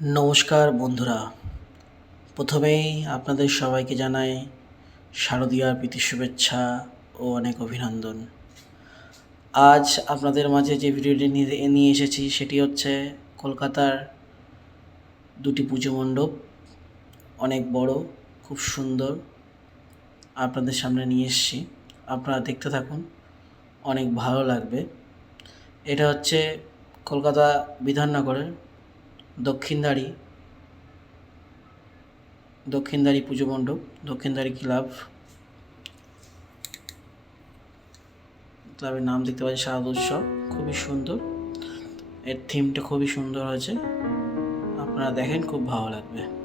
নমস্কার বন্ধুরা। প্রথমেই আপনাদের সবাইকে জানাই শারদীয়ার প্রীতি শুভেচ্ছা ও অনেক অভিনন্দন। আজ আপনাদের মাঝে যে ভিডিওটি নিয়ে নিয়ে এসেছি সেটি হচ্ছে কলকাতার দুটি পুজো মণ্ডপ। অনেক বড়, খুব সুন্দর। আপনাদের সামনে নিয়ে এসেছি। আপনারা দেখতে থাকুন, অনেক ভালো লাগবে। এটা হচ্ছে কলকাতা বিধাননগরের দক্ষিণদারি দক্ষিণদারি পুজো মণ্ডপ দক্ষিণদারি ক্লাব। ক্লাবের নাম দেখতে পাচ্ছি শারদ উৎসব, খুবই সুন্দর। এর থিমটা খুবই সুন্দর হয়েছে। আপনারা দেখেন, খুব ভালো লাগবে।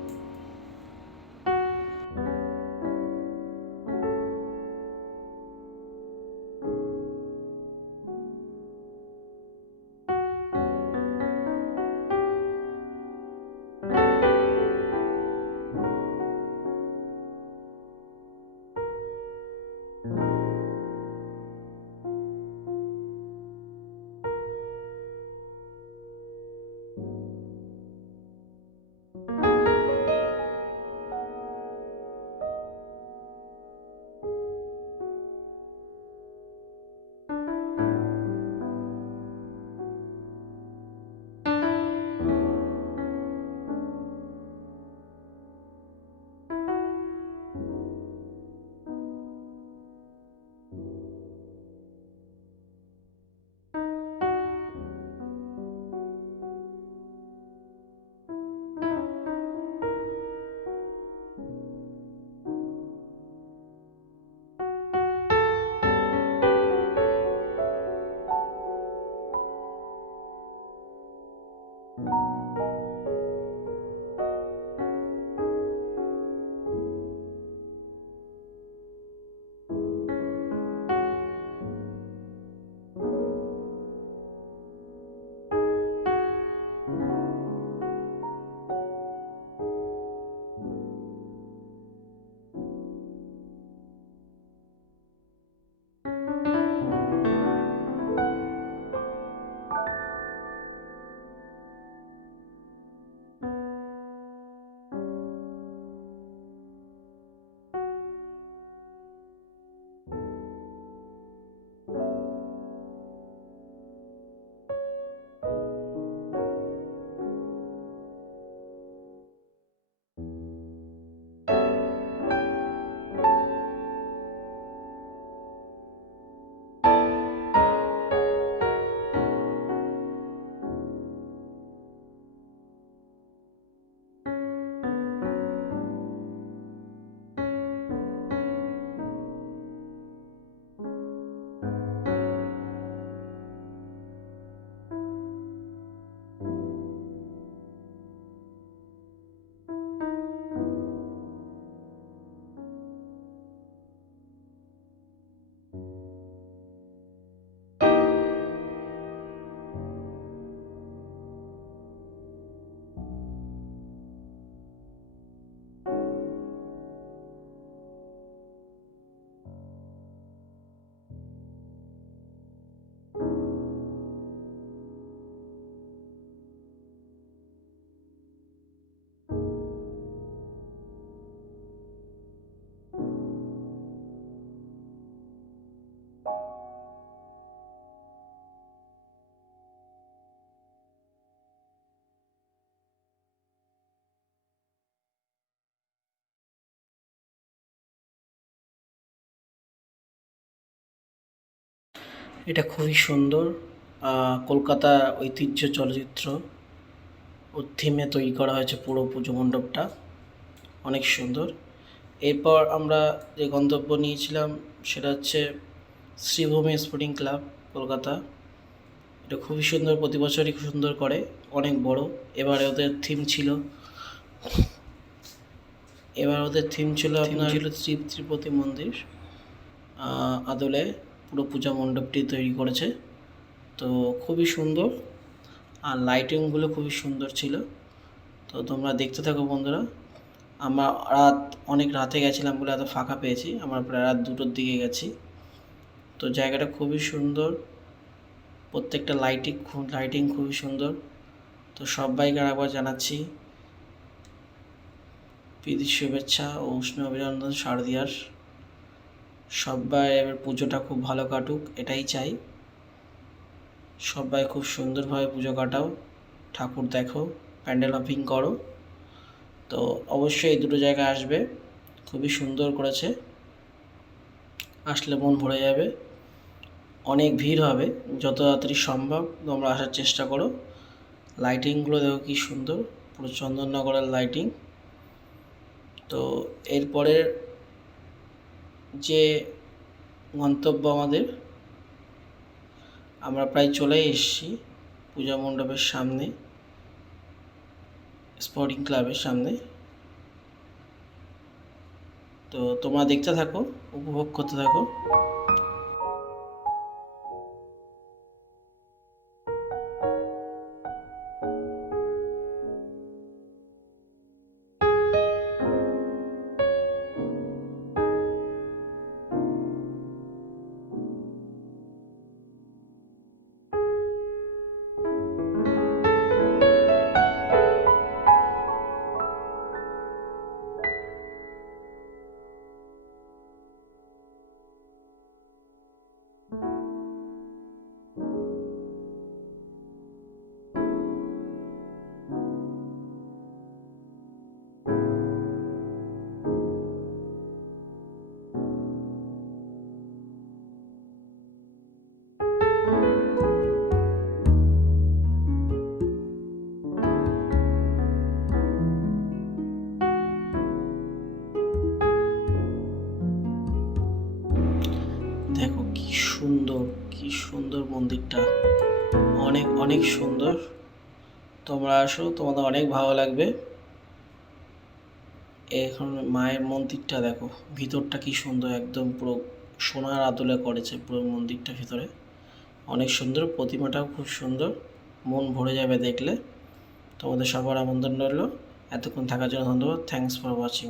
এটা খুবই সুন্দর। কলকাতা ঐতিহ্য চলচ্চিত্র। ওর থিমে তৈরি করা হয়েছে পুরো পুজো মণ্ডপটা। অনেক সুন্দর। এরপর আমরা যে গন্তব্য নিয়েছিলাম সেটা হচ্ছে শ্রীভূমি স্পোর্টিং ক্লাব কলকাতা। এটা খুবই সুন্দর প্রতি বছরই খুব সুন্দর করে। অনেক বড়। এবারে ওদের থিম ছিল এবার ওদের থিম ছিল আপনার ছিল শ্রী ত্রিপতি মন্দির। আদলে। পুরো পূজা মণ্ডপটি তৈরি করেছে। তো খুবই সুন্দর আর লাইটিংগুলো খুবই সুন্দর ছিল। তো তোমরা দেখতে থাকো বন্ধুরা। আমরা রাত, অনেক রাতে গেছিলাম বলে এত ফাঁকা পেয়েছি। আমরা প্রায় রাত দুটোর দিকে গেছি। তো জায়গাটা খুবই সুন্দর। প্রত্যেকটা লাইটিং লাইটিং খুবই সুন্দর। তো সবাইকে আরেকবার জানাচ্ছি, প্রীতি শুভেচ্ছা ও উষ্ণ অভিনন্দন শারদিয়ার। সবাই এবার পুজোটা খুব ভালো কাটুক, এটাই চাই। সবাই খুব সুন্দরভাবে পুজো কাটাও, ঠাকুর দেখো, প্যান্ডেল হপিং করো। তো অবশ্যই এই দুটো জায়গায় আসবে, খুবই সুন্দর করেছে। আসলে মন ভরে যাবে। অনেক ভিড় হবে, যত তাড়াতাড়ি সম্ভব তোমরা আসার চেষ্টা করো। লাইটিংগুলো দেখো কি সুন্দর, পুরো চন্দননগরের লাইটিং। তো এরপরের যে গন্তব্য আমাদের, আমরা প্রায় চলে এসেছি পূজা মণ্ডপের সামনে স্পোর্টিং ক্লাবের সামনে। তো তোমরা দেখতে থাকো, উপভোগ করতে থাকো। সুন্দর, কি সুন্দর মন্দিরটা। অনেক অনেক সুন্দর। তোমরা আসো, তোমাদের অনেক ভালো লাগবে। এখন মায়ের মন্দিরটা দেখো, ভিতরটা কি সুন্দর, একদম পুরো সোনার আদলে করেছে পুরো মন্দিরটা ভিতরে। অনেক সুন্দর, প্রতিমাটাও খুব সুন্দর, মন ভরে যাবে দেখলে। তোমাদের সবার আমন্ত্রণ রইল। এতক্ষণ থাকার জন্য ধন্যবাদ থ্যাংকস ফর ওয়াচিং